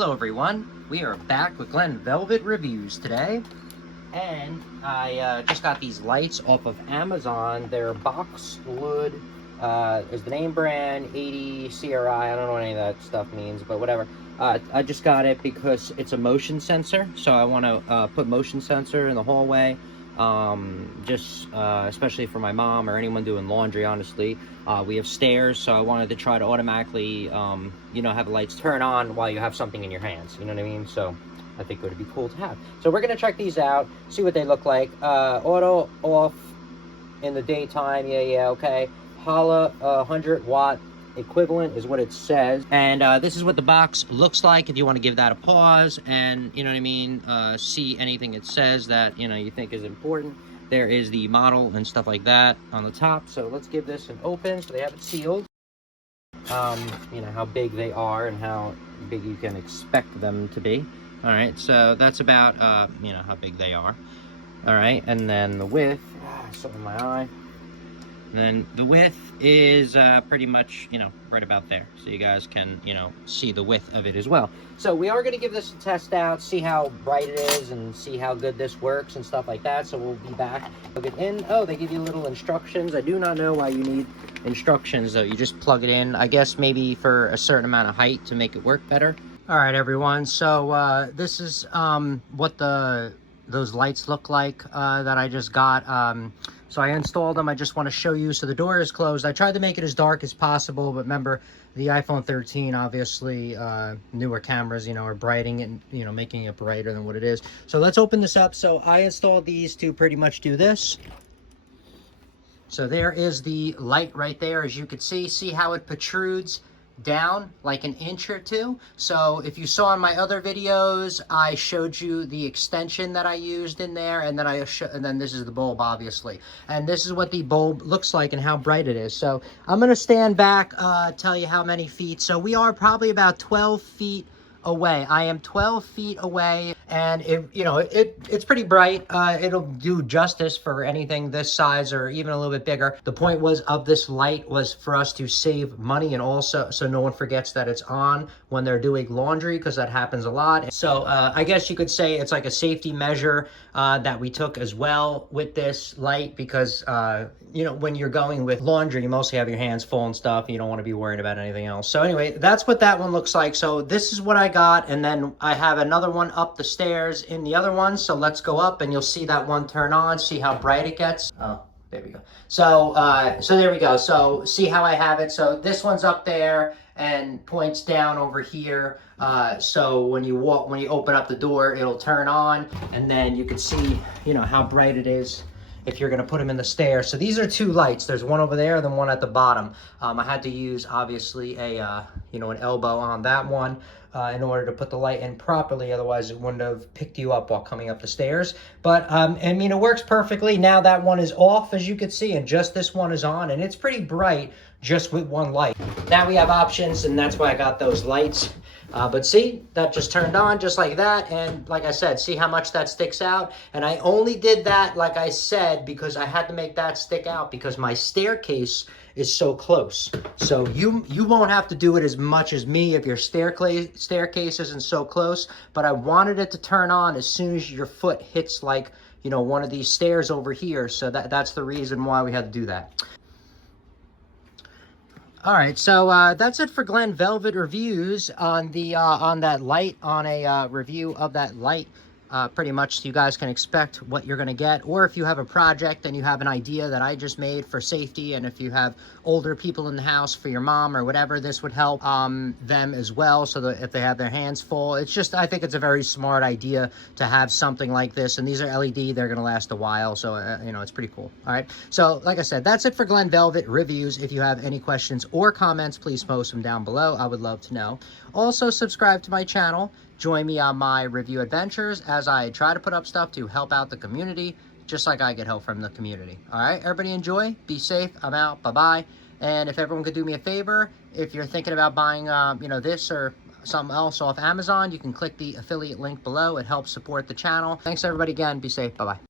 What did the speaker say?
Hello everyone, we are back with Glen Velvet Reviews today, and I just got these lights off of Amazon. They're Boxlood, is the name brand, 80 CRI, I don't know what any of that stuff means, but whatever. I just got it because it's a motion sensor, so I want to put motion sensor in the hallway, especially for my mom or anyone doing laundry, honestly. We have stairs, so I wanted to try to automatically, have the lights turn on while you have something in your hands, you know what I mean? So I think it would be cool to have. So we're going to check these out, see what they look like. Auto off in the daytime, okay. Holla, 100-watt equivalent is what it says. And this is what the box looks like if you want to give that a pause and, you know what I mean, see anything it says that, you think is important. There is the model and stuff like that on the top. So let's give this an open. So they have it sealed. How big they are and how big you can expect them to be. All right, so that's about, how big they are. All right, and then the width, something in my eye. And then the width is pretty much, right about there. So you guys can, see the width of it as well. So we are going to give this a test out, see how bright it is, and see how good this works and stuff like that. So we'll be back. Plug it in. Oh, they give you little instructions. I do not know why you need instructions, though. You just plug it in. I guess maybe for a certain amount of height to make it work better. All right, everyone. So this is what those lights look like that I just got. So I installed them. I just want to show you. So the door is closed. I tried to make it as dark as possible, but remember the iPhone 13, obviously, newer cameras, are brightening it, making it brighter than what it is. So let's open this up. So I installed these to pretty much do this. So there is the light right there, as you can see. See how it protrudes down like an inch or two. So if you saw in my other videos, I showed you the extension that I used in there, and then and then this is the bulb, obviously, and this is what the bulb looks like and how bright it is. So I'm going to stand back, tell you how many feet. So we are probably about 12 feet away. I am 12 feet away, and it's pretty bright. It'll do justice for anything this size or even a little bit bigger. The point of this light was for us to save money, and also so no one forgets that it's on when they're doing laundry, because that happens a lot. So I guess you could say it's like a safety measure that we took as well with this light, because when you're going with laundry, you mostly have your hands full and stuff. You don't want to be worried about anything else. So anyway, that's what that one looks like. So this is what I got, and then I have another one up the stairs in the other one. So let's go up, and you'll see that one turn on. See how bright it gets. Oh, there we go. So so there we go. So see how I have it. So this one's up there and points down over here. So when you open up the door, it'll turn on, and then you can see, how bright it is if you're going to put them in the stairs. So these are two lights. There's one over there, then one at the bottom. I had to use, obviously, an elbow on that one in order to put the light in properly. Otherwise, it wouldn't have picked you up while coming up the stairs. But, it works perfectly. Now that one is off, as you can see, and just this one is on, and it's pretty bright just with one light. Now we have options, and that's why I got those lights. But see, that just turned on just like that. And like I said, see how much that sticks out? And I only did that, like I said, because I had to make that stick out because my staircase is so close. So you won't have to do it as much as me if your staircase isn't so close. But I wanted it to turn on as soon as your foot hits, like, one of these stairs over here. So that's the reason why we had to do that. All right, so that's it for Glen Velvet Reviews on the on that light, on a review of that light. Pretty much, you guys can expect what you're going to get. Or if you have a project and you have an idea that I just made for safety, and if you have older people in the house for your mom or whatever, this would help them as well, so that if they have their hands full. It's just, I think it's a very smart idea to have something like this. And these are LED. They're going to last a while. So, it's pretty cool. All right. So, like I said, that's it for Glen Velvet Reviews. If you have any questions or comments, please post them down below. I would love to know. Also, subscribe to my channel. Join me on my review adventures as I try to put up stuff to help out the community, just like I get help from the community. All right, everybody enjoy. Be safe. I'm out. Bye-bye. And if everyone could do me a favor, if you're thinking about buying, this or something else off Amazon, you can click the affiliate link below. It helps support the channel. Thanks, everybody, again. Be safe. Bye-bye.